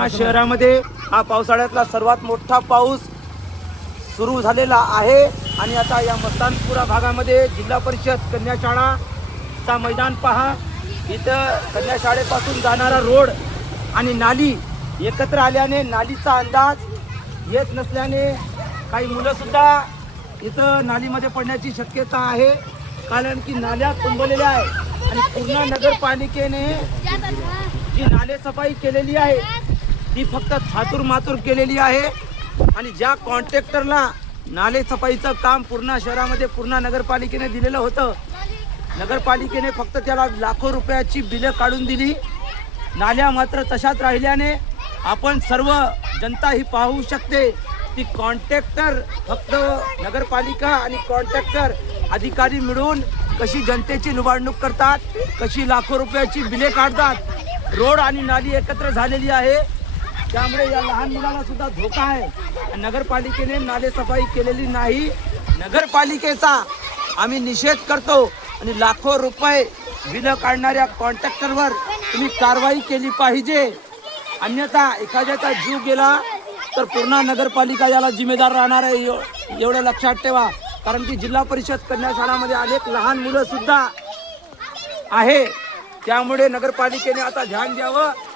बुलढाणा शहरामध्ये हा पावसाळ्यातला सर्वात मोठा पाऊस सुरू झालेला आहे. आणि आता या मस्तानपुरा भागामध्ये जिल्हा परिषद कन्याशाळाचा मैदान पहा. इथं कन्याशाळेपासून जाणारा रोड आणि नाली एकत्र आल्याने नालीचा अंदाज येत नसल्याने काही मुलंसुद्धा इथं नालीमध्ये पडण्याची शक्यता आहे. कारण की नाल्या तुंबलेल्या आहे आणि पूर्ण नगरपालिकेने जी नाले सफाई केलेली आहे ती फक्त थातूर मातूर केलेली आहे. आणि ज्या कॉन्ट्रॅक्टरला नाले सफाईचं काम पूर्णा शहरामध्ये पूर्णा नगरपालिकेने दिलेलं होतं नगरपालिकेने फक्त त्याला लाखो रुपयाची बिलं काढून दिली. नाल्या मात्र तशाच राहिल्याने आपण सर्व जनता ही पाहू शकते की कॉन्ट्रॅक्टर फक्त नगरपालिका आणि कॉन्ट्रॅक्टर अधिकारी मिळून कशी जनतेची निवडणूक करतात कशी लाखो रुपयाची बिले काढतात. रोड आणि नाली एकत्र झालेली आहे. त्यामुळे या लहान मुलाला सुद्धा धोका आहे. नगरपालिकेने नालेसफाई केलेली नाही. नगरपालिकेचा आम्ही निषेध करतो आणि लाखो रुपये बिलं काढणाऱ्या कॉन्ट्रॅक्टरवर तुम्ही कारवाई केली पाहिजे. अन्यथा एखाद्याचा जीव गेला तर पूर्ण नगरपालिका याला जिम्मेदार राहणार आहे. एव- एवढं लक्षात ठेवा. कारण की जिल्हा परिषद कन्याशाळामध्ये अनेक लहान मुलं सुद्धा आहे. त्यामुळे नगरपालिकेने आता ध्यान द्यावं.